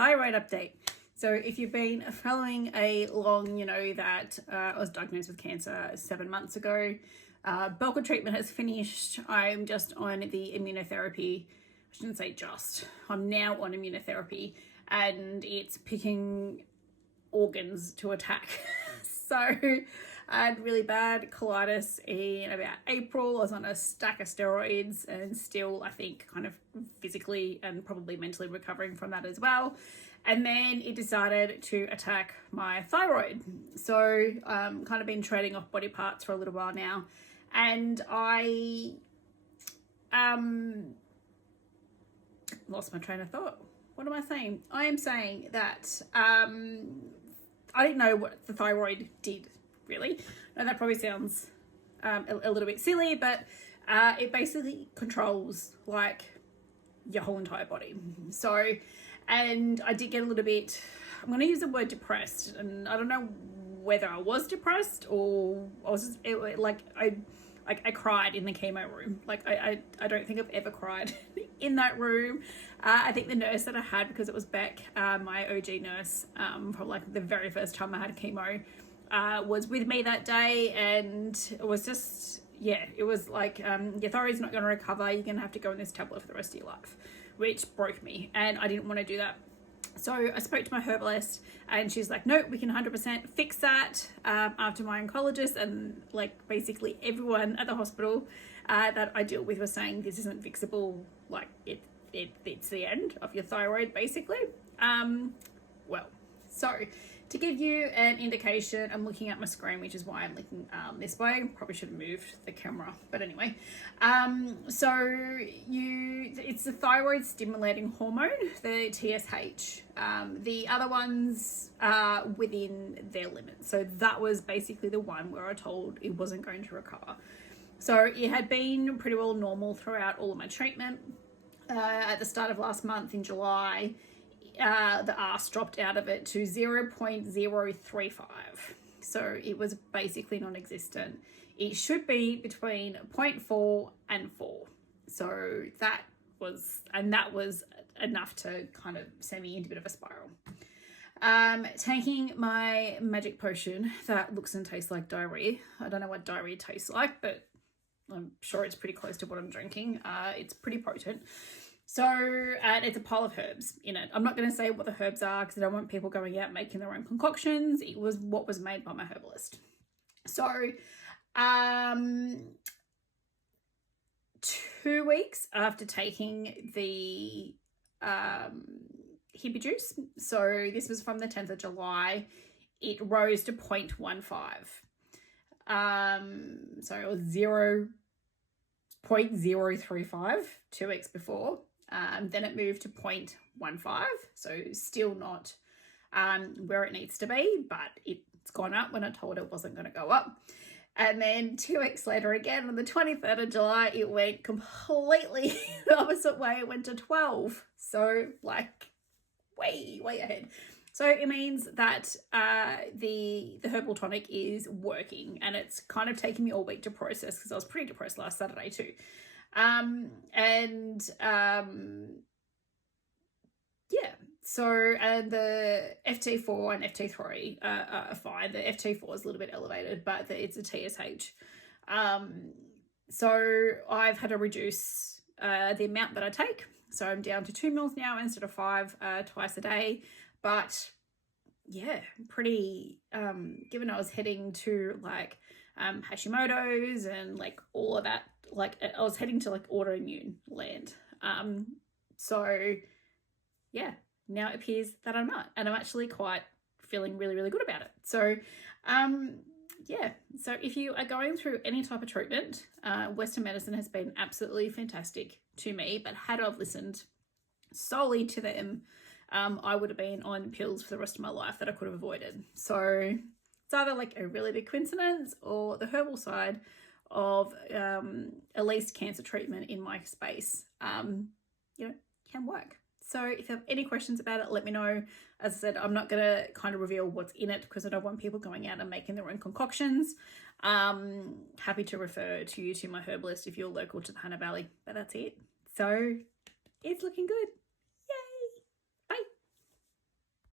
thyroid update. So if you've been following along, you know that I was diagnosed with cancer 7 months ago. Bulk of treatment has finished. I'm just on the immunotherapy. I shouldn't say just. I'm now on immunotherapy and it's picking organs to attack. So I had really bad colitis in about April. I was on a stack of steroids and still, I think, kind of physically and probably mentally recovering from that as well. And then it decided to attack my thyroid. So kind of been trading off body parts for a little while now. And I lost my train of thought. What am I saying? I am saying that I didn't know what the thyroid did, really. Now that probably sounds a little bit silly, but it basically controls like your whole entire body. So, and I did get a little bit, I'm going to use the word depressed, and I don't know whether I was depressed or I was just, I cried in the chemo room. Like I don't think I've ever cried in that room. I think the nurse that I had, because it was Beck, my OG nurse, from like the very first time I had chemo, was with me that day, and it was just, yeah, it was like, your thyroid's not going to recover. You're going to have to go on this tablet for the rest of your life, which broke me, and I didn't want to do that. So I spoke to my herbalist and she's like, no, we can 100% fix that, after my oncologist and like basically everyone at the hospital that I deal with was saying this isn't fixable, like it's the end of your thyroid basically. Well, so to give you an indication, I'm looking at my screen, which is why I'm looking this way. Probably should have moved the camera, but anyway. So it's the thyroid stimulating hormone, the TSH. The other ones are within their limits. So that was basically the one where I told it wasn't going to recover. So it had been pretty well normal throughout all of my treatment. At the start of last month in July, the arse dropped out of it to 0.035. So it was basically non-existent. It should be between 0.4 and 4. So that was enough to kind of send me into a bit of a spiral. Taking my magic potion that looks and tastes like diarrhea. I don't know what diarrhea tastes like, but I'm sure it's pretty close to what I'm drinking. It's pretty potent. So, and it's a pile of herbs in it. I'm not going to say what the herbs are because I don't want people going out making their own concoctions. It was what was made by my herbalist. So, 2 weeks after taking the hippie juice, so this was from the 10th of July, it rose to 0.15. So it was 0.035 2 weeks before. Then it moved to 0.15, so still not where it needs to be, but it's gone up when I told it wasn't going to go up. And then 2 weeks later again, on the 23rd of July, it went completely the opposite way. It went to 12. So like way ahead. So it means that the herbal tonic is working, and it's kind of taken me all week to process because I was pretty depressed last Saturday too. Yeah, so and the FT4 and FT3 are fine. The FT4 is a little bit elevated, but it's a TSH. So I've had to reduce the amount that I take. So I'm down to 2 mils now instead of 5 twice a day. But yeah, pretty, given I was heading to like Hashimoto's and like all of that, like I was heading to like autoimmune land. So yeah, now it appears that I'm not, and I'm actually quite feeling really good about it. So yeah, so if you are going through any type of treatment, Western medicine has been absolutely fantastic to me, but had I listened solely to them, I would have been on pills for the rest of my life that I could have avoided. So it's either like a really big coincidence or the herbal side of at least cancer treatment in my space, can work. So if you have any questions about it, let me know. As I said, I'm not going to kind of reveal what's in it because I don't want people going out and making their own concoctions. Happy to refer to my herbalist if you're local to the Hunter Valley, but that's it. So it's looking good.